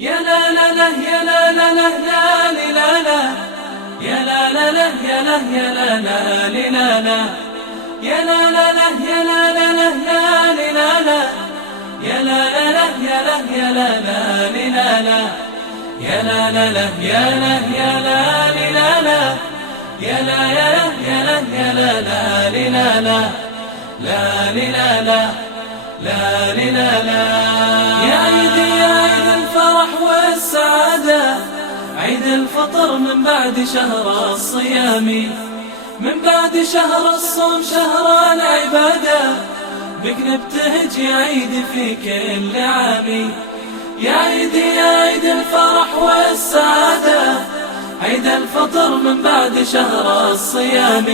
يا لا لا لا يا لا لا لا لا لا لا يا لا لا لا يا لا يا لا لا لا لا يا لا لا لا يا لا لا لا لا لا يا لا لا لا يا لا يا لا لا لا يا لا لا لا يا لا يا لا لا يا لا يا لا يا لا يا لا لا لا لا لا لا لا يا عيدي يا عيد الفرح والسعادة، عيد الفطر من بعد شهر الصيام، من بعد شهر الصوم شهر العبادة، بك نبتهج يا عيد في كل عام. يا عيدي يا عيد الفرح والسعادة، عيد الفطر من بعد شهر الصيام،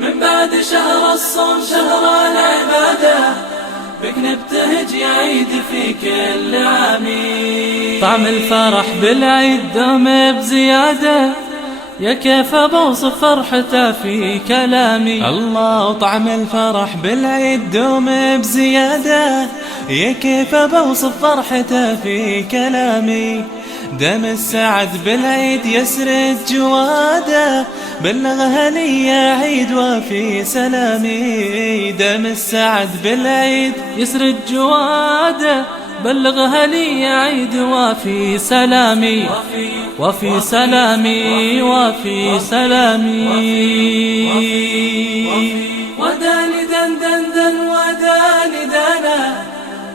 من بعد شهر الصوم شهر العبادة، بك نبتهج يا عيد في كل عام. طعم الفرح بالعيد دوم بزيادة، يا كيف بوصف فرحته في كلامي. الله طعم الفرح بالعيد دوم بزيادة، يا كيف بوصف فرحته في كلامي. دم السعد بالعيد يسرد جواده، بلغها لي يا عيد وفي سلامي. دم السعد بالعيد يسرد جواده، بلغها لي يا عيد وفي سلامي، وفي سلامي، وفي سلامي. وداني دن دن دن وداني دنا،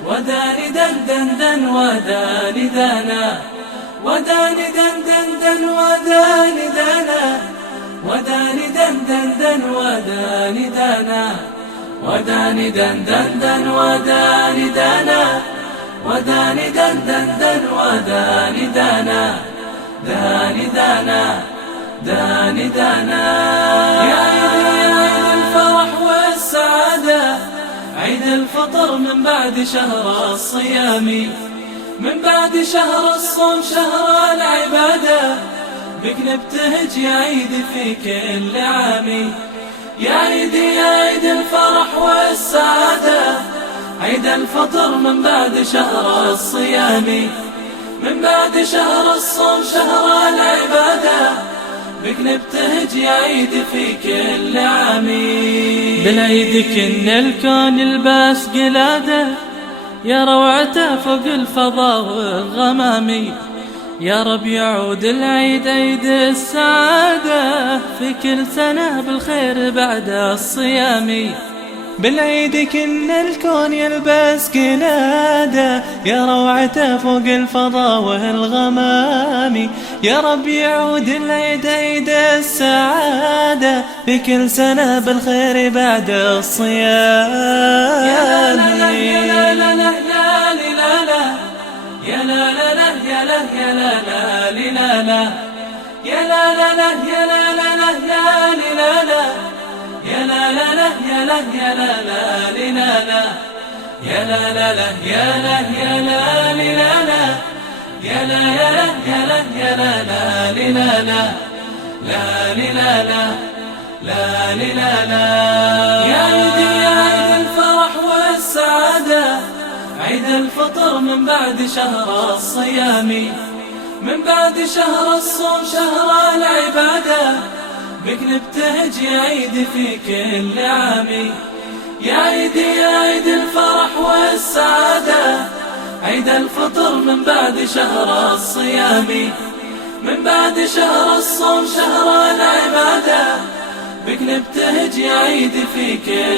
وداني دن دن دن وداني دنا، وداني دن دن دن وداني دنا، وداني دن دن دن وداني دنا، وداني دن دن دن وداني دنا، وداني دن دن دن وداني دنا، داني دنا داني دنا. يا عيد يا عيد الفرح والسعادة، عيد الفطر من بعد شهر الصيام، من بعد شهر الصوم شهر العبادة، بك نبتهج يا عيد في كل عام. يا عيدي يا عيد الفرح والسعادة، عيد الفطر من بعد شهر الصيام، من بعد شهر الصوم شهر العبادة، بك نبتهج يا عيد في كل عام. بالعيد كن الكون يلبس قلادة، يا روعته فوق الفضاء والغمام. يا رب يعود العيد عيد السعادة، في كل سنة بالخير بعد الصيام. بالعيد كن الكون يلبس قلادة، يا روعته فوق الفضاء والغمام. يا رب يعود العيد عيد السعادة، في كل سنة بالخير بعد الصيام. يا لا لا يا لا لا لا لا لا يا لا لا لا يا لا يا لا لا لا يا لا لا لا يا لا لا لا لا يا لا لا لا يا لا يا لا لا يا لا لا لا يا لا يا لا لا يا لا يا لا يا لا يا لا لا لا لا لا. يا عيدي يا عيد الفرح والسعادة، عيد الفطر من بعد شهر الصيام، من بعد شهر الصوم شهر العبادة، بك نبتهج يا عيد في كل عام. يا عيدي يا عيد الفرح والسعادة، عيد الفطر من بعد شهر الصيام، من بعد شهر الصوم شهر العبادة، بك نبتهج يا عيد في كل